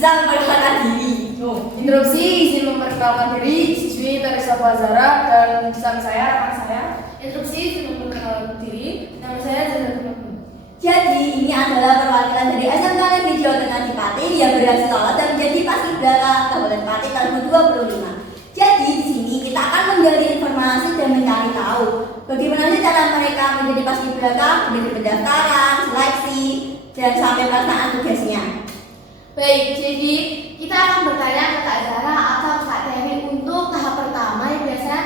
bisa memperkenalkan diri. Introduksi, izin memperkenalkan diri, siswi Teresa Bazara dan samping saya rekan saya. Introduksi, izin memperkenalkan diri, nama saya Zahra Tumaku. Jadi ini adalah perwakilan dari SMK Negeri Jawa Tengah di Pati yang berhasil lolos dan menjadi paskibraka Kabupaten Pati tahun 2025. Jadi di sini kita akan menggali informasi dan mencari tahu bagaimana sih cara mereka menjadi paskibraka, menjadi pendaftaran, seleksi, dan sampai pelaksanaan tugasnya. Baik, jadi kita akan bertanya ke Kak Zahra atau Kak Teri untuk tahap pertama yang biasanya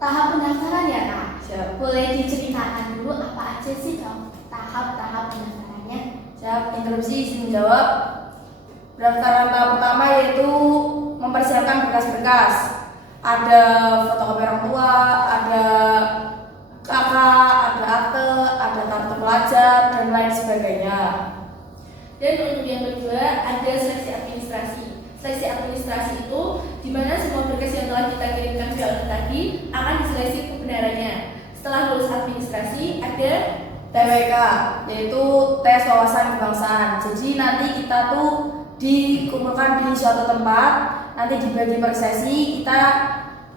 tahap pendaftaran ya Kak. Boleh diceritakan dulu apa aja sih tahap-tahap pendaftarannya? Siap, interupsi, izin menjawab. Pendaftaran tahap pertama yaitu mempersiapkan berkas-berkas. Ada fotokopi orang tua, ada KK, ada akte, ada kartu pelajar, dan lain sebagainya. Dan untuk yang kedua ada seleksi administrasi. Seleksi administrasi itu di mana semua berkas yang telah kita kirimkan ke tadi akan diseleksi kebenarannya. Setelah lulus administrasi ada TWK, yaitu tes wawasan kebangsaan. Jadi nanti kita tuh dikumpulkan di suatu tempat, nanti dibagi per sesi, kita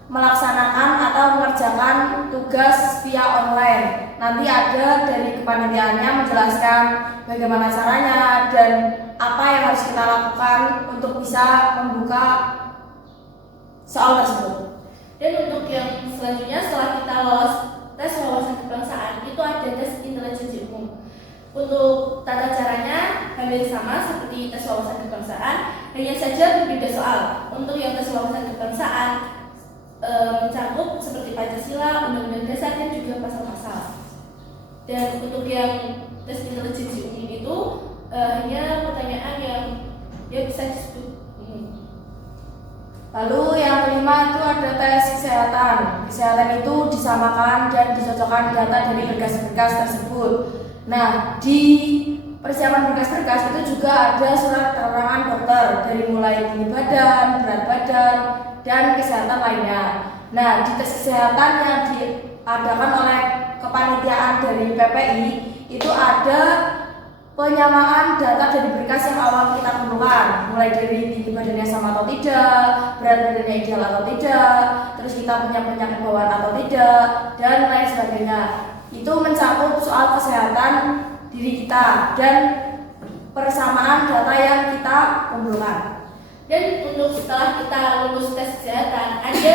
melaksanakan atau mengerjakan tugas via online. Nanti ada dari kepanitiaannya menjelaskan bagaimana caranya dan apa yang harus kita lakukan untuk bisa membuka soal tersebut. Dan untuk yang selanjutnya setelah kita lolos tes wawasan kebangsaan itu ada tes intelijensi umum. Untuk tata caranya hampir sama seperti tes wawasan kebangsaan, hanya saja berbeda soal. Untuk yang tes wawasan kebangsaan mencakup seperti Pancasila, Undang-Undang Dasar dan juga pasal-pasal. Dan untuk yang tes intelijensi umum itu hanya pertanyaan yang bisa disebut umum. Lalu yang kelima itu ada tes kesehatan. Kesehatan itu disamakan dan dicocokkan data dari berkas-berkas tersebut. Nah, di persiapan berkas-berkas itu juga ada surat keterangan dokter dari mulai tinggi badan, berat badan, dan kesehatan lainnya. Nah, di tes kesehatan yang diadakan oleh kepanitiaan dari PPI itu ada penyamaan data dari berkas yang awal kita kumpulkan, mulai dari tinggi badannya sama atau tidak, berat badannya ideal atau tidak, terus kita punya penyakit bawaan atau tidak, dan lain sebagainya. Itu mencakup soal kesehatan diri kita dan persamaan data yang kita kumpulkan. Dan untuk setelah kita lulus tes kesehatan, ada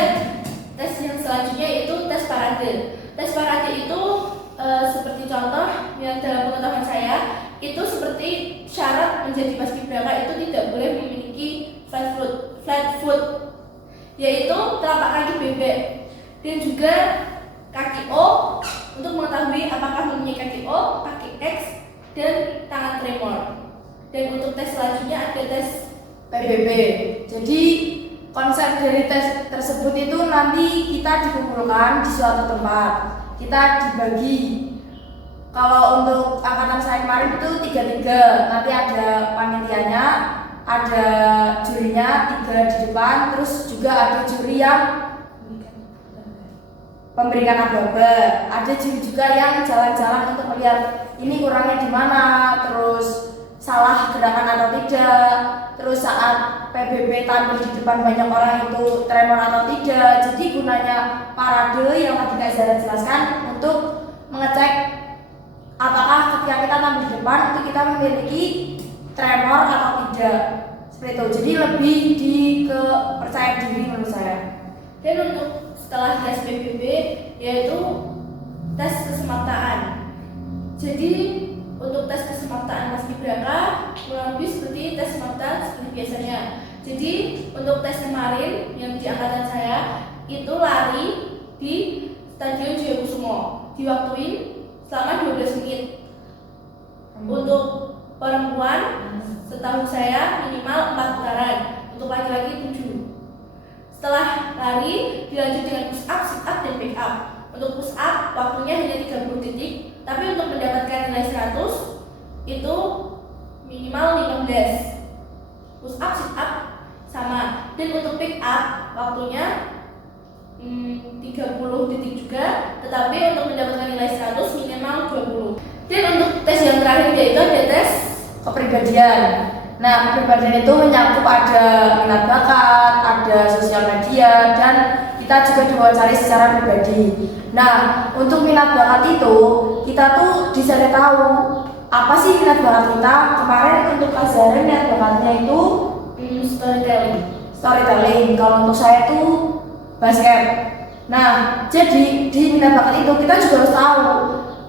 tes yang selanjutnya yaitu tes parade. Tes parade itu seperti contoh yang dalam pengetahuan saya itu seperti syarat menjadi paskibraka itu tidak boleh memiliki flat foot, yaitu telapak kaki bebek dan juga kaki O untuk mengetahui apakah mempunyai kaki O, kaki X, dan tangan tremor. Dan untuk tes selanjutnya ada tes PBB. Jadi konsep dari tes tersebut itu nanti kita dikumpulkan di suatu tempat, kita dibagi. Kalau untuk angkatan saya kemarin itu 3-3, nanti ada panitianya, ada jurinya 3 di depan, terus juga ada juri yang memberikan aba-aba, ada juri juga yang jalan-jalan untuk melihat ini kurangnya di mana, terus salah gerakan atau tidak, terus saat PBB tampil di depan banyak orang itu tremor atau tidak. Jadi gunanya parade yang tadi Kak Zahra jelaskan untuk mengecek apakah ketika kita tampil di depan itu kita memiliki tremor atau tidak, seperti itu. Jadi lebih ke percaya diri menurut saya. Dan untuk setelah tes PBB yaitu tes kesemaptaan. Jadi untuk tes kesemaptaan paskibraka kurang lebih seperti tes kesemaptaan seperti biasanya. Jadi untuk tes kemarin yang di angkatan saya itu lari di Stadion Jayakusumo, diwaktuin selama 12 menit. Untuk perempuan setahu saya minimal 4 putaran, untuk laki-laki 7. Setelah lari dilanjut dengan push up, sit up, dan back up. Untuk push up waktunya hanya 30 detik, tapi untuk mendapatkan nilai 100 itu minimal 15. Push up, sit up sama. Dan untuk pick up waktunya 30 detik juga, tetapi untuk mendapatkan nilai 100 minimal 20. Dan untuk tes yang terakhir yaitu ada tes kepribadian. Nah, kepribadian itu menyangkut ada minat bakat, ada sosial media, dan kita juga diwawancari secara pribadi. Nah, untuk minat bakat itu, kita tuh bisa tahu apa sih minat bakat kita. Kemarin untuk Kak Zara minat bakatnya itu storytelling. Kalau untuk saya itu basket. Nah, jadi di minat bakat itu kita juga harus tahu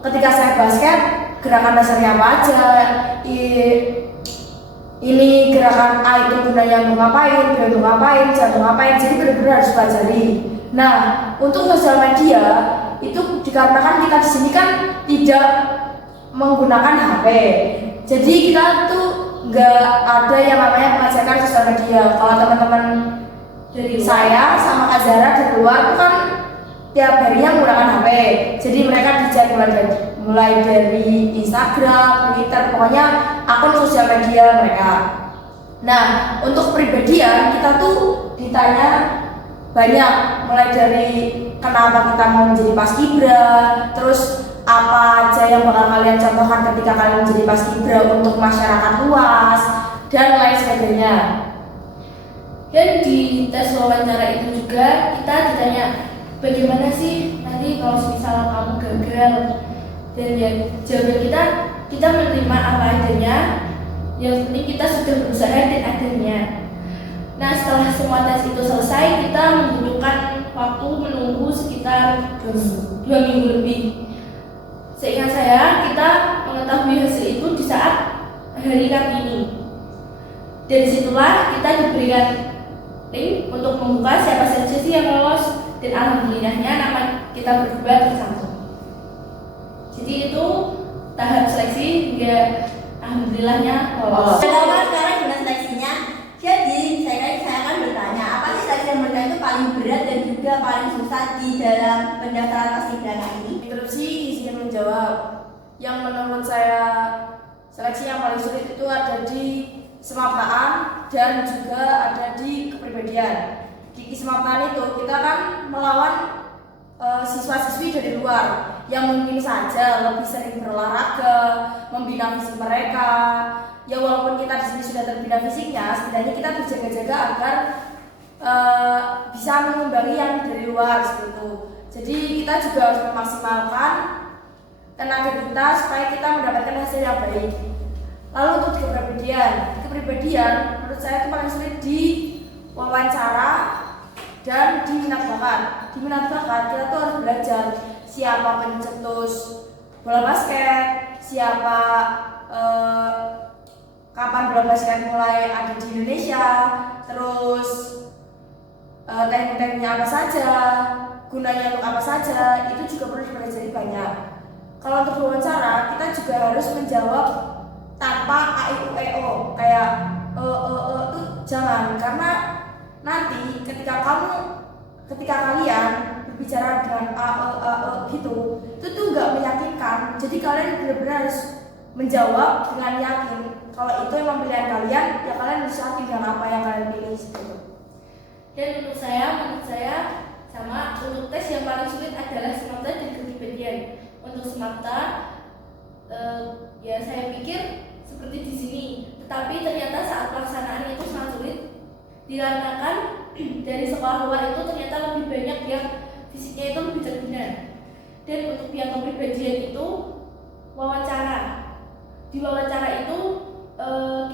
ketika saya basket, gerakan dasarnya apa aja, ini gerakan A itu gunanya untuk ngapain, B untuk ngapain, C untuk ngapain, jadi benar-benar harus pelajari. Nah, untuk sosial media itu dikarenakan kita di sini kan tidak menggunakan HP, jadi kita tuh nggak ada yang namanya mengajarkan sosial media. Kalau teman-teman dari saya sama Kak Zara di luar itu kan tiap harinya menggunakan HP, jadi mereka dicek mulai dari Instagram, Twitter, pokoknya akun sosial media mereka. Nah, untuk kepribadian kita tuh ditanya banyak, mulai dari kenapa kita mau menjadi paskibra, terus apa aja yang bakal kalian contohkan ketika kalian menjadi paskibra untuk masyarakat luas, dan lain sebagainya. Dan di tes wawancara itu juga kita ditanya bagaimana sih nanti kalau misalnya kamu gagal, dan ya jawaban kita menerima apa adanya, yang penting kita sudah berusaha dan adanya. Nah, setelah semua tes itu selesai, kita membutuhkan waktu menunggu sekitar 2 minggu lebih. Seingat saya, kita mengetahui hasil itu di saat hari Kartini. Dari situlah kita diberikan link untuk membuka siapa saja sih yang lolos, dan alhamdulillahnya nama kita berdua tercantum. Jadi itu tahap seleksi hingga alhamdulillahnya lolos. Sekarang gimana seleksinya? Jadi saya akan bertanya, apa sih seleksi yang menurut itu paling berat dan juga paling susah di dalam pendaftaran paskibraka ini? Interupsi izin menjawab. Yang menurut saya seleksi yang paling sulit itu ada di semaptaan dan juga ada di kepribadian. Di semaptaan itu kita kan melawan siswa-siswi dari luar yang mungkin saja lebih sering berolahraga, membina fisik mereka. Ya walaupun kita di sini sudah terbina fisiknya, setidaknya kita berjaga-jaga agar bisa mengimbangi yang dari luar seperti itu. Jadi kita juga harus memaksimalkan tenaga kita supaya kita mendapatkan hasil yang baik. Lalu untuk kepribadian menurut saya itu paling sulit di wawancara dan di minat bakat. Di minat bakat kita tuh harus belajar siapa pencetus bola basket, siapa kapan bola basket mulai ada di Indonesia, terus teknik-tekniknya apa saja, gunanya untuk apa saja, itu juga perlu dipelajari banyak. Kalau untuk wawancara kita juga harus menjawab tanpa a i u e o, kayak itu jangan, karena nanti ketika kalian berbicara dengan gitu, itu tuh nggak meyakinkan. Jadi kalian benar-benar harus menjawab dengan yakin. Kalau itu emang pilihan kalian, ya kalian harus yakin dengan apa yang kalian pilih gitu. Dan menurut saya sama, untuk tes yang paling sulit adalah semata dan kepribadian. Untuk semata ya saya pikir seperti di sini, tetapi ternyata saat pelaksanaan itu sangat sulit dikarenakan dari sekolah luar itu ternyata lebih banyak yang fisiknya itu lebih terguna. Dan untuk yang kepribadian itu wawancara. Di wawancara itu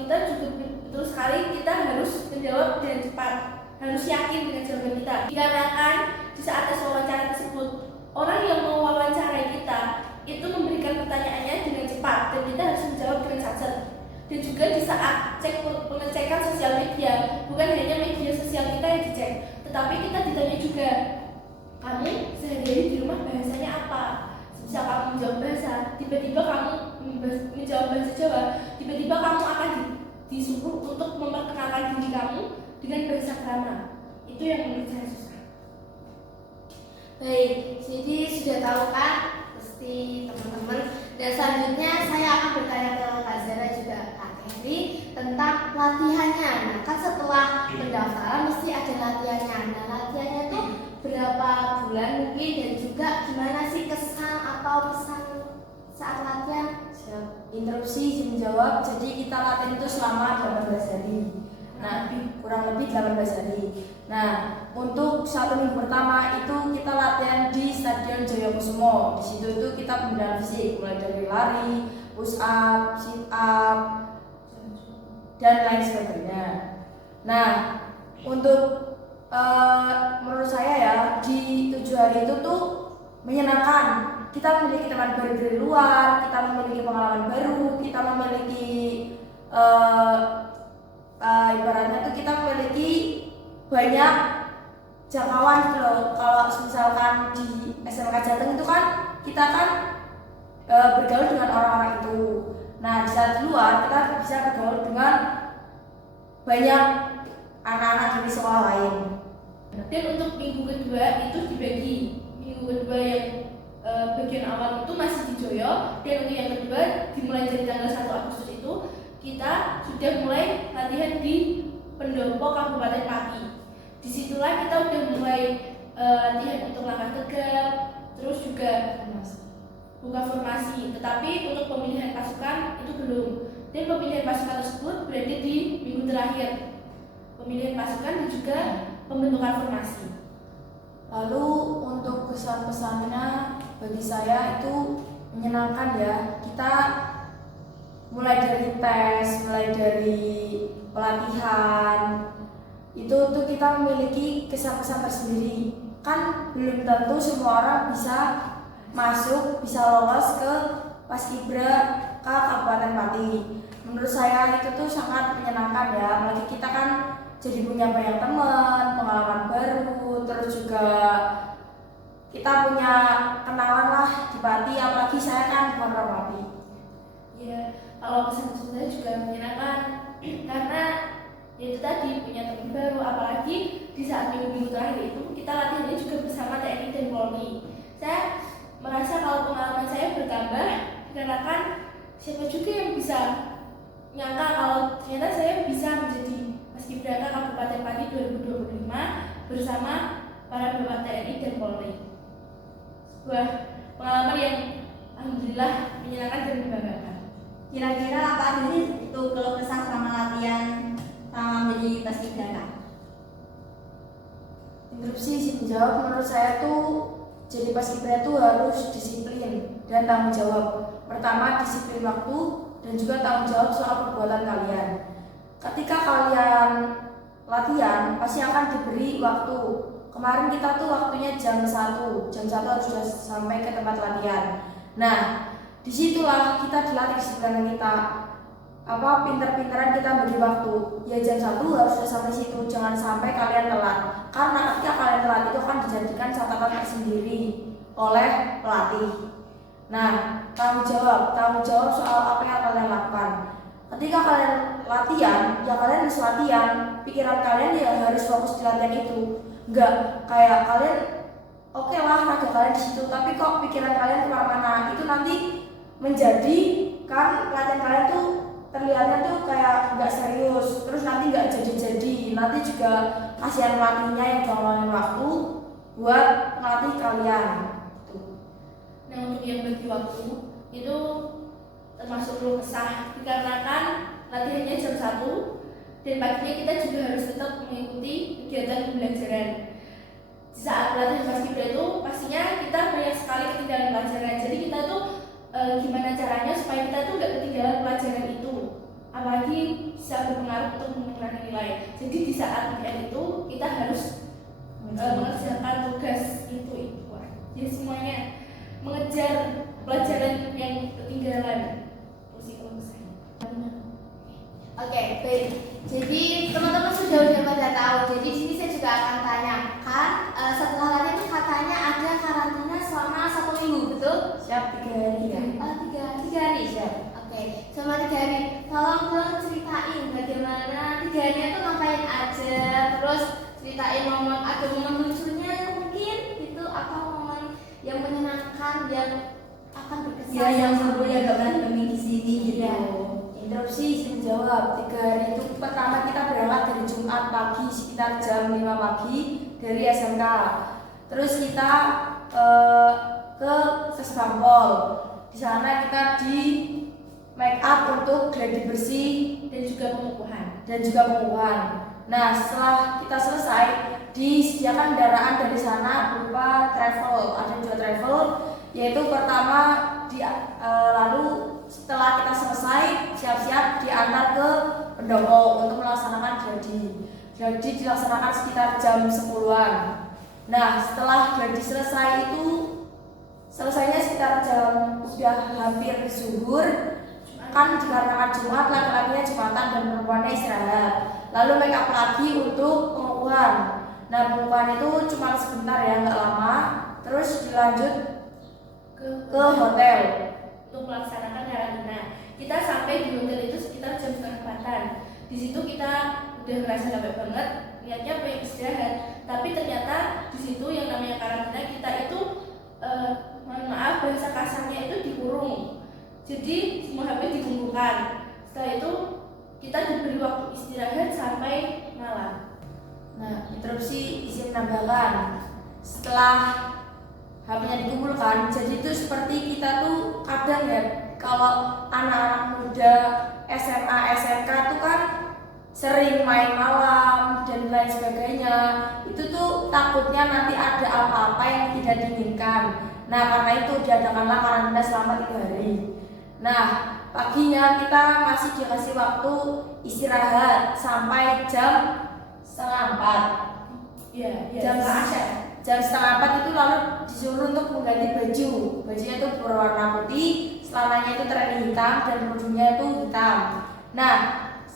kita juga betul sekali kita harus menjawab dengan cepat, harus yakin dengan jawaban kita. Dikarenakan di saat tes wawancara tersebut orang yang mau wawancarai kita itu memberikan pertanyaannya dengan cepat dan kita harus menjawab dengan cacat. Dan juga di saat pengecekan sosial media, bukan hanya media sosial kita yang dicek, tetapi kita ditanya juga, kamu sehari-hari di rumah bahasanya apa? Bisa kamu menjawab bahasa, tiba-tiba kamu menjawab bahasa Jawa, tiba-tiba kamu akan disuruh untuk memperkenalkan diri kamu dengan bahasa krama. Itu yang menurut saya susah. Baik, jadi sudah tahu kan pasti teman-teman. Dan selanjutnya saya akan bertanya ke Kak Zara juga Kak Henry tentang latihannya. Nah, kan setelah pendaftaran mesti ada latihannya. Nah, latihannya itu berapa bulan mungkin, dan juga gimana sih kesan atau pesan saat latihan? Interupsi izin menjawab. Jadi kita latihan itu selama 18 hari. Nah, kurang lebih 18 hari. Nah, untuk 1 minggu pertama itu kita latihan di Stadion Jayakusumo. Di situ itu kita pembinaan fisik, mulai dari lari, push up, sit up, dan lain sebagainya. Nah, untuk menurut saya ya, di 7 hari itu tuh menyenangkan. Kita memiliki teman baru dari luar, kita memiliki pengalaman baru, kita memiliki ibaratnya tuh kita memiliki banyak jangkauan gitu loh. Kalau misalkan di SMK Jateng itu kan kita kan bergaul dengan orang-orang itu. Nah, di saat di luar kita bisa bergaul dengan banyak anak-anak dari sekolah lain. Dan untuk minggu kedua itu dibagi. Minggu kedua yang bagian awal itu masih di Joyo, dan untuk yang kedua dimulai dari tanggal 1 Agustus itu kita sudah mulai latihan di Pendopo Kabupaten Pati. Disitulah kita udah mulai latihan untuk langkah tegap, terus juga buka formasi. Tetapi untuk pemilihan pasukan itu belum. Dan pemilihan pasukan tersebut berada di minggu terakhir. Pemilihan pasukan dan juga pembentukan formasi. Lalu untuk kesan-pesannya bagi saya itu menyenangkan ya. Kita mulai dari tes, mulai dari pelatihan, itu tuh kita memiliki kesan-kesan tersendiri. Kan belum tentu semua orang bisa masuk, bisa lolos ke Paskibra ke Kabupaten Pati. Menurut saya itu tuh sangat menyenangkan ya. Apalagi kita kan jadi punya banyak teman, pengalaman baru, terus juga kita punya kenalan lah di Pati. Apalagi saya kan bukan orang Pati. Ya, kalau kesan saya juga menyenangkan karena itu tadi punya teman baru, apalagi di saat minggu-minggu terakhir itu kita latihannya juga bersama TNI dan Polri. Saya merasa kalau pengalaman saya bertambah dikarenakan siapa juga yang bisa nyangka kalau ternyata saya bisa menjadi Paskibraka Kabupaten Pati 2025 bersama para bapak TNI dan Polri. Sebuah pengalaman yang alhamdulillah menyenangkan dan membanggakan. Kira-kira apa aja sih itu keluh kesah selama latihan sama menjadi Paskibraka? Interupsi izin menjawab. Menurut saya tuh jadi Paskibra itu harus disiplin dan tanggung jawab. Pertama, disiplin waktu dan juga tanggung jawab soal perbuatan kalian. Ketika kalian latihan pasti akan diberi waktu. Kemarin kita tuh waktunya jam 1 harus sudah sampai ke tempat latihan. Nah, disitulah kita dilatih disiplin kita. Pinter-pinteran kita bagi waktu. Ya jam 1 harus sudah sampai situ, jangan sampai kalian telat. Karena ketika kalian telat itu akan dijadikan catatan tersendiri oleh pelatih. Nah, tanggung jawab soal apa yang kalian lakukan. Ketika kalian latihan, ya kalian harus latihan. Pikiran kalian ya harus fokus di latihan itu. Enggak kayak kalian oke lah raga kalian di situ, tapi kok pikiran kalian kemana-mana. Itu nanti menjadi kan latihan kalian tuh terlihatnya tuh kayak nggak serius, terus nanti nggak jadi-jadi. Nanti juga kasihan pelatihnya yang ngomongin waktu buat melatih kalian. Nah, untuk yang bagi waktu itu termasuk keluh kesah dikarenakan latihannya jam 1 dan paginya kita juga harus tetap mengikuti kegiatan pembelajaran. Di saat latihan Paskibra itu pastinya kita banyak sekali ketinggalan pelajaran. Jadi kita tuh gimana caranya supaya kita tuh nggak ketinggalan pelajaran itu, apalagi bisa berpengaruh untuk mengurangi nilai. Jadi di saat weekend itu kita harus mengerjakan tugas itu jadi semuanya mengejar pelajaran yang ketinggalan. Oke, baik. Jadi teman-teman sudah pada tahu. Jadi di sini saya juga akan tanyakan setelah latihan itu katanya ada karantina selama 1 minggu, betul? Siap 3 hari ya. 3 hari. Siap. Oke, selama 3 hari. Tolong ceritain bagaimana 3 harinya itu ngapain aja. Terus ceritain ada momen lucunya mungkin itu, atau momen yang menyenangkan yang akan berkesan. Ya yang seru ya gak pernah kami di sini gitu. Ya. Interupsi izin menjawab. 3 hari itu pertama kita berangkat dari Jumat pagi sekitar jam 5 pagi dari SMK. Terus kita ke Sesbangpol. Di sana kita make up untuk gladi bersih dan juga pengukuhan. Nah, setelah kita selesai, disediakan kendaraan dari sana berupa travel, ada 2 travel, yaitu pertama lalu setelah kita selesai siap-siap diantar ke pendopo untuk melaksanakan gladi. Gladi dilaksanakan sekitar jam 10-an. Nah, setelah gladi selesai itu selesainya sekitar jam sudah hampir zuhur, kan dikarenakan Jumat, laki-lakinya Jumatan dan perempuannya istirahat. Lalu make up lagi untuk pengukuhan. Nah, pengukuhan itu cuma sebentar ya, nggak lama. Terus dilanjut ke hotel untuk melaksanakan karantina. Kita sampai di hotel itu sekitar jam 3:30. Di situ kita udah ngerasa capek banget, niatnya pengen istirahat. Tapi ternyata di situ yang namanya karantina kita itu mohon maaf bahasa kasarnya itu dikurung. Jadi semua HP dikumpulkan. Setelah itu kita diberi waktu istirahat sampai malam. Nah, interupsi izin menambahkan, setelah HP-nya dikumpulkan, jadi itu seperti kita tuh kadang ya, kalau anak-anak muda SMA, SMK tuh kan sering main malam dan lain sebagainya. Itu tuh takutnya nanti ada apa-apa yang tidak diinginkan. Nah, karena itu diadakanlah karantina selama 3 hari. Nah, paginya kita masih dikasih waktu istirahat sampai jam 3:30. Jam 3:30 itu lalu disuruh untuk mengganti baju. Bajunya itu berwarna putih, celananya itu terani hitam dan bajunya itu hitam. Nah,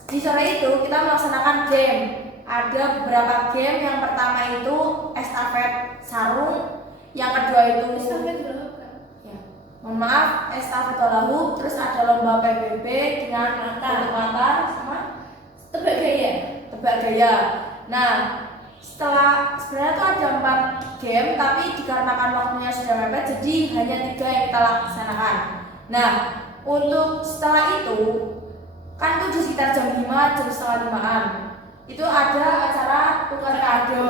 di sore itu kita melaksanakan game. Ada beberapa game. Yang pertama itu estafet sarung, yang kedua itu mohon maaf, estafet bola hoop, terus ada lomba PBB dengan tutup mata sama tebak gaya. Nah, setelah sebenarnya itu ada 4 game, tapi dikarenakan waktunya sudah mepet, jadi hanya 3 yang kita laksanakan. Nah, untuk setelah itu kan itu di sekitar jam 5, jam 4:30-an itu ada acara tukar kado.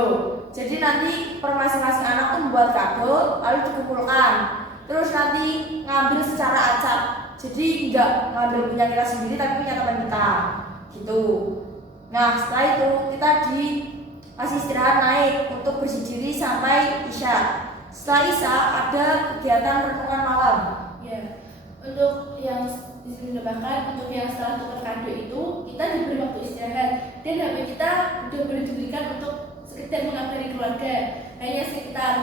Jadi nanti per masing-masing anak tuh membuat kado lalu dikumpulkan. Terus nanti ngambil secara acak. Jadi enggak ngambil punya kita sendiri tapi punya teman kita. Gitu. Nah, setelah itu kita masih istirahat naik untuk bersih diri sampai Isya. Setelah Isya ada kegiatan renungan malam. Ya. Untuk yang menambahkan, untuk yang setelah tukar kado itu kita diberi waktu istirahat dan HP kita udah boleh diberikan untuk sekedar mengabari keluarga, hanya sekitar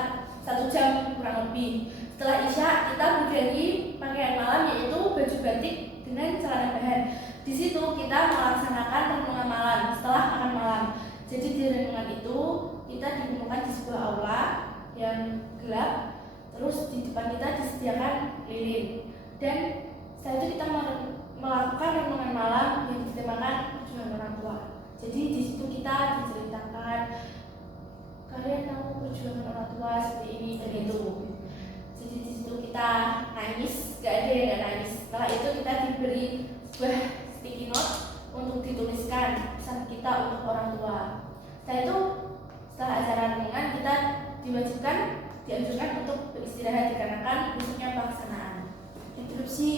1 jam kurang lebih. Setelah Isya kita berganti pakaian malam, yaitu baju batik dengan celana bahan. Di situ kita melaksanakan renungan malam setelah makan malam. Jadi di renungan itu kita ditemukan di sebuah aula yang gelap, terus di depan kita disediakan lilin, dan setelah itu kita melakukan renungan malam yang ditemakan perjuangan orang tua. Jadi di situ kita diceritakan kalian tahu perjuangan orang tua seperti ini dan itu. Jadi di situ kita nangis, gak ada yang gak nangis. Setelah itu kita diberi sebuah sticky note untuk dituliskan pesan kita untuk orang tua. Setelah itu, setelah acara renungan kita dianjurkan untuk beristirahat dikarenakan busuknya pelaksanaan. Interupsi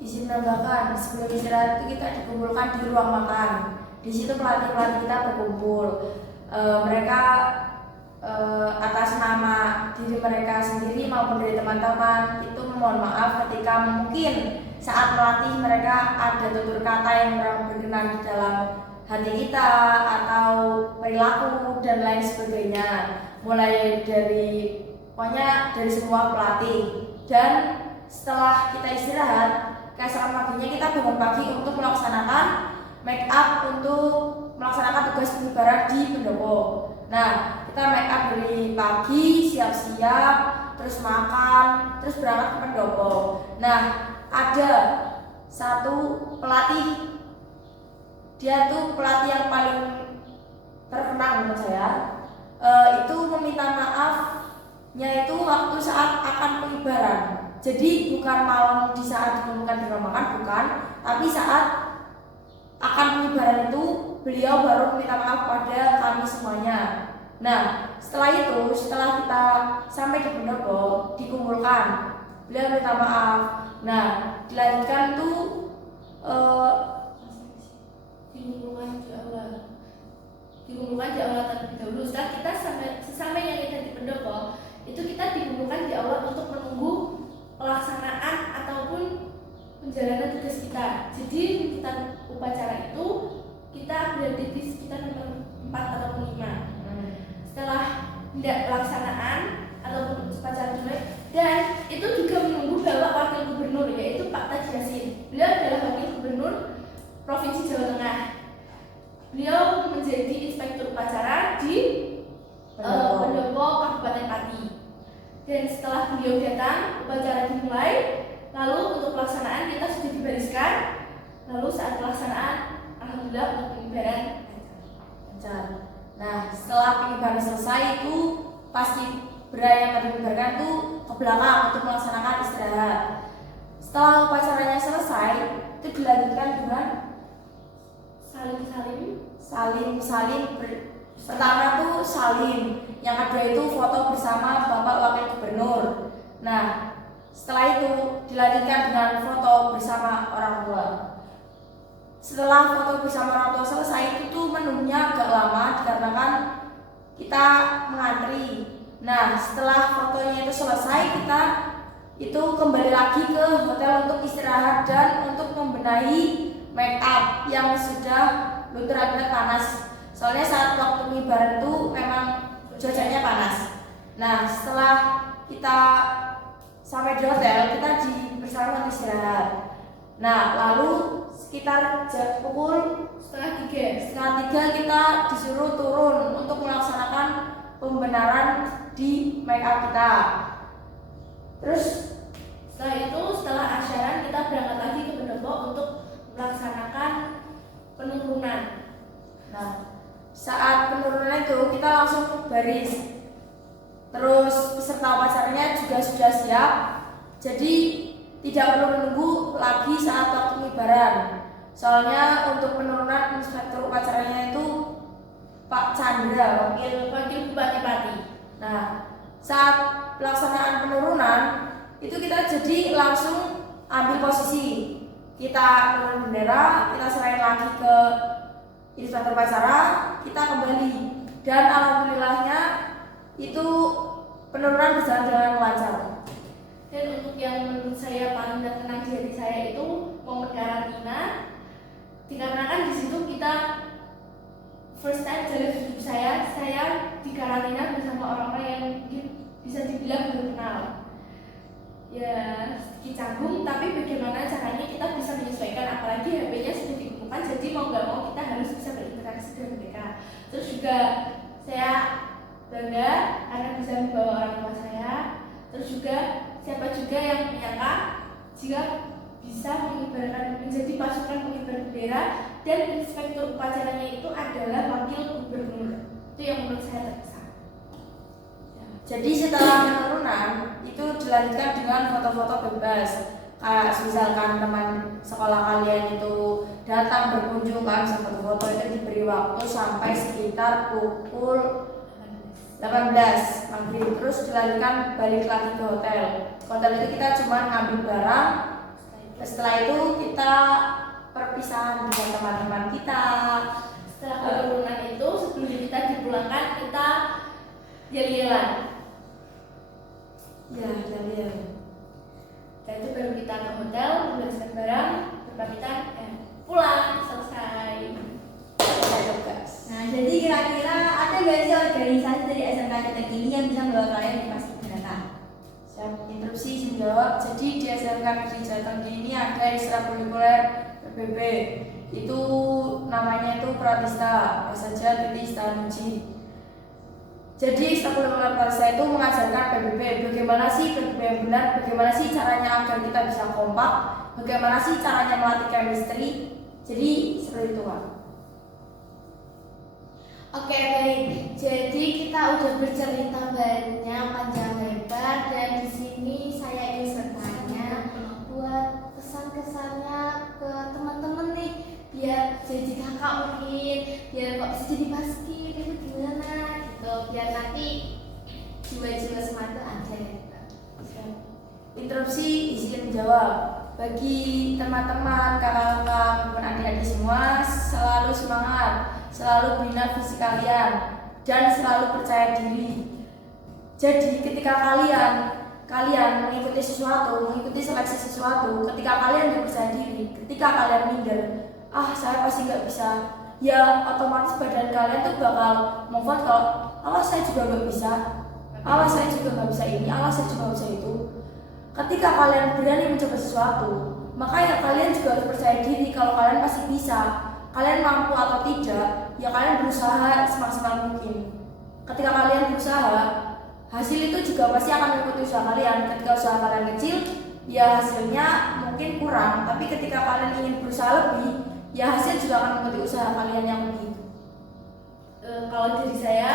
izin menambahkan, sebelum istirahat itu kita dikumpulkan di ruang makan. Di situ pelatih-pelatih kita berkumpul. Mereka atas nama diri mereka sendiri maupun dari teman-teman itu mohon maaf ketika mungkin saat melatih mereka ada tutur kata yang kurang berkenan di dalam hati kita atau perilaku dan lain sebagainya, mulai dari pokoknya dari semua pelatih. Dan setelah kita istirahat, keesokan paginya kita bangun pagi untuk melaksanakan make up untuk melaksanakan tugas pengibaran di pendopo. Nah, kita make up dari pagi, siap-siap, terus makan, terus berangkat ke pendopo. Nah, ada satu pelatih, dia tuh pelatih yang paling terkenal menurut saya. Itu meminta maafnya itu waktu saat akan pengibaran. Jadi bukan malam di saat dikumpulkan di rumah makan, bukan, tapi saat akan pengibaran itu beliau baru meminta maaf pada kami semuanya. Nah, setelah itu, setelah kita sampai di pendopo, dikumpulkan, beliau minta maaf. Nah, dilanjutkan tuh dahulu. Setelah kita sesama yang kita di pendopo, itu kita dikumpulkan di aula untuk menunggu pelaksanaan ataupun penjalanan tugas kita. Jadi kita upacara itu kita berada di sekitar nomor 4 ataupun 5. Setelah tidak pelaksanaan ataupun upacara dimulai, dan itu juga menunggu Bapak Wakil Gubernur, yaitu Pak Taji Yasin. Beliau adalah Wakil Gubernur Provinsi Jawa Tengah. Beliau menjadi inspektur upacara di Pendopo Kabupaten Pati. Dan setelah beliau datang, upacara dimulai. Lalu untuk pelaksanaan kita sudah dibariskan. Lalu saat pelaksanaan, alhamdulillah untuk pengibaran lancar. Nah, setelah pengibaran selesai itu pasti yang akan dikibarkan itu ke belakang untuk melaksanakan istirahat. Setelah upacaranya selesai, itu dilanjutkan dengan salim. Pertama tuh salim, yang kedua itu foto bersama Bapak Wakil Gubernur. Nah, setelah itu dilanjutkan dengan foto bersama orang tua. Setelah foto bersama orang tua selesai, itu tuh menunggunya agak lama dikarenakan kita mengantri. Nah, setelah fotonya itu selesai, kita itu kembali lagi ke hotel untuk istirahat dan untuk membenahi make up yang sudah luntur akibat panas. Soalnya saat waktu pengibaran itu memang cuacanya panas. Nah, setelah kita sampai di hotel, kita bersama untuk istirahat. Nah, lalu sekitar jam pukul setengah 3 kita disuruh turun untuk melaksanakan pembenaran di make up kita. Terus setelah asyaran kita berangkat lagi ke Pendopo untuk melaksanakan penurunan. Nah, saat penurunan itu kita langsung baris. Terus peserta upacaranya juga sudah siap. Jadi tidak perlu menunggu lagi saat waktu pengibaran. Soalnya untuk penurunan inspektur upacaranya itu Pak Chandra, wakil Bupati Pati. Nah, saat pelaksanaan penurunan itu kita jadi langsung ambil posisi. Kita turun bendera, kita serahin lagi ke inspektur upacara, kita kembali. Dan alhamdulillahnya itu penurunan berjalan dengan lancar. Dan untuk yang menurut saya paling terkenang di hati saya itu momen karantina, dikarenakan di situ kita first time dalam hidup saya dikarantina bersama orang-orang yang bisa dibilang baru kenal. Ya sedikit canggung, tapi bagaimana caranya kita bisa menyesuaikan, apalagi HP-nya sudah dikumpulkan, jadi mau nggak mau kita harus bisa berinteraksi dengan mereka. Terus juga saya bangga karena bisa membawa orang tua saya. Terus juga siapa juga yang menyangka jika bisa menjadi pasukan pengibar bendera dan inspektur upacaranya itu adalah wakil gubernur. Itu yang menurut saya terkesan. Jadi setelah penurunan itu dilanjutkan dengan foto-foto bebas. Kayak misalkan teman sekolah kalian itu datang berkunjung kan sama foto itu diberi waktu sampai sekitar pukul 18 maghrib. Terus dilanjutkan balik lagi ke hotel. Hotel itu kita cuma ngambil barang. Setelah itu kita perpisahan dengan teman-teman kita. Setelah penurunan itu sebelum kita dipulangkan kita yel-yelan. Ya, jalan. Dan itu baru kita ke hotel, membereskan barang, berpamitan, pulang, selesai. Nah, jadi kira-kira ada nggak sih organisasi dari SMK Cetek ini yang bisa membawa kalian di paskibraka? Saya interupsi menjawab. Jadi di SMK Negeri Jateng ini ada ekstrakurikuler PBB. Itu namanya itu Pratista, Prasaja Titi Stanuji. Jadi ekstrakurikuler Pratista itu mengajarkan PBB. Bagaimana sih PBB yang benar? Bagaimana sih caranya agar kita bisa kompak? Bagaimana sih caranya melatih chemistry? Jadi seperti itu, Pak. Oke, baik. Jadi kita udah bercerita banyak panjang lebar dan di sini saya ingin bertanya buat kesan-kesannya ke teman-teman nih, biar jadi kakak mungkin, biar kok bisa jadi paskib itu gimana gitu, biar nanti jiwa-jiwa semangat ada gitu. Interupsi izin menjawab. Bagi teman-teman, kakak-kakak, maupun adik-adik semua, selalu semangat, selalu bina visi kalian. dan selalu percaya diri. Jadi ketika kalian mengikuti sesuatu, mengikuti seleksi sesuatu, ketika kalian tidak percaya diri, ketika kalian minder, saya pasti nggak bisa, ya otomatis badan kalian tuh bakal membuat kalau saya juga nggak bisa, saya juga nggak bisa ini, saya juga nggak bisa itu. Ketika kalian berani mencoba sesuatu, maka ya kalian juga harus percaya diri kalau kalian pasti bisa. Kalian mampu atau tidak, ya kalian berusaha semaksimal mungkin. Ketika kalian berusaha, hasil itu juga pasti akan mengikuti usaha kalian. Ketika usaha kalian kecil, ya hasilnya mungkin kurang. Tapi ketika kalian ingin berusaha lebih, ya hasil juga akan mengikuti usaha kalian yang lebih. Kalau dari saya,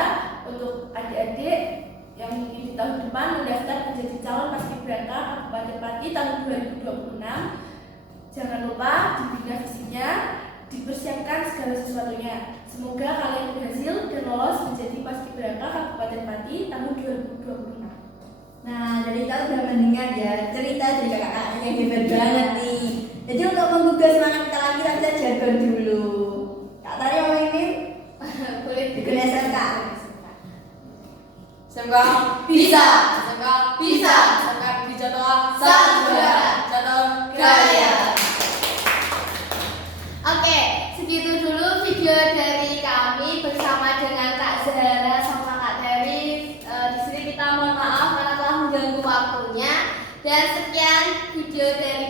untuk adik-adik yang ingin di tahun depan mendaftar menjadi calon paskibraka Kabupaten Pati tahun 2026, jangan lupa dibina visinya, dipersiapkan segala sesuatunya. Semoga kalian berhasil dan lolos menjadi paskibraka Kabupaten Pati tahun 2026. Nah, dari kita udah mendengar ya cerita dari kakak yang hebat banget nih. Jadi untuk menggugah semangat kita lagi, kita bisa jargon dulu. Kak Tari mau ini? Boleh Bikin SMK. Semoga bisa, semoga dijadwal satu juara, jadwal Gaya. Oke, segitu dulu video dari kami bersama dengan Kak Zahra sama Kak Teri. Di sini kita mohon maaf karena telah mengganggu waktunya. Dan sekian video dari